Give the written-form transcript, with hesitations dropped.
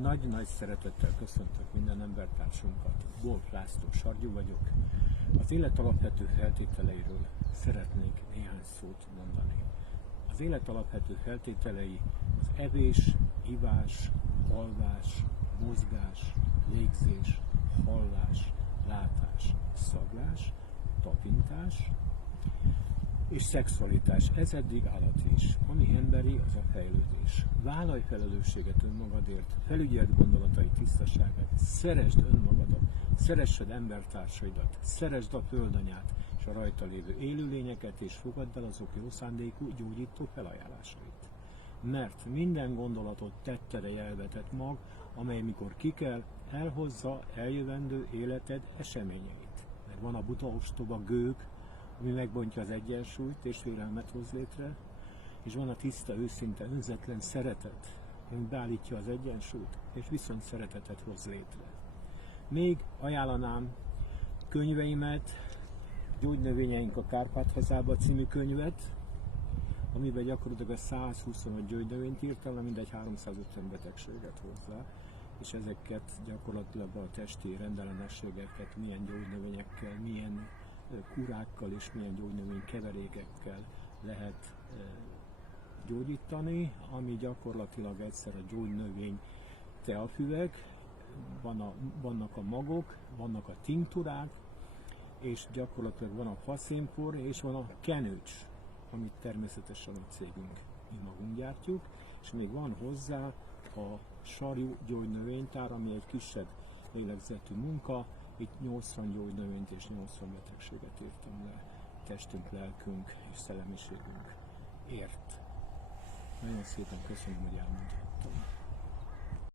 Nagy-nagy szeretettel köszöntök minden embertársunkat. Bólt László Sargyú vagyok. Az élet alapvető feltételeiről szeretnék néhány szót mondani. Az élet alapvető feltételei az evés, ivás, alvás, mozgás, légzés, hallás, látás, szaglás, tapintás és szexualitás. Ez eddig állati is. Ami emberi, az a fejlődés. Vállalj felelősséget önmagadért, felügyeld gondolatai tisztaságát, szeresd önmagadat, szeressed embertársaidat, szeresd a földanyát és a rajta lévő élőlényeket, és fogadd el azok jó szándékú, gyógyító felajánlásait. Mert minden gondolatot tettere jelvetett mag, amely mikor kikel, elhozza eljövendő életed eseményeit. Meg van a buta ostoba gőg, ami megbontja az egyensúlyt és félelmet hoz létre, és van a tiszta, őszinte, önzetlen szeretet, ami beállítja az egyensúlyt, és viszont szeretetet hoz létre. Még ajánlanám könyveimet, Gyógynövényeink a Kárpát-hazába című könyvet, amiben gyakorlatilag a 125 gyógynövényt írtam, mindegy 350 betegséget hozzá, és ezeket gyakorlatilag a testi rendellenességeket milyen gyógynövényekkel, milyen kurákkal és milyen gyógynövény keverékekkel lehet gyógyítani, ami gyakorlatilag egyszer a gyógynövény teafüveg, vannak a magok, vannak a tinktúrák, és gyakorlatilag van a faszénpor, és van a kenőcs, amit természetesen a cégünk mi magunk gyártjuk, és még van hozzá a Sarjú gyógynövénytár, ami egy kisebb lélegzetű munka. Itt 80 gyógynövényt és 80 betegséget írtam le testünk, lelkünk és szellemiségünk ért. Nagyon szépen köszönöm, hogy elmondhattam.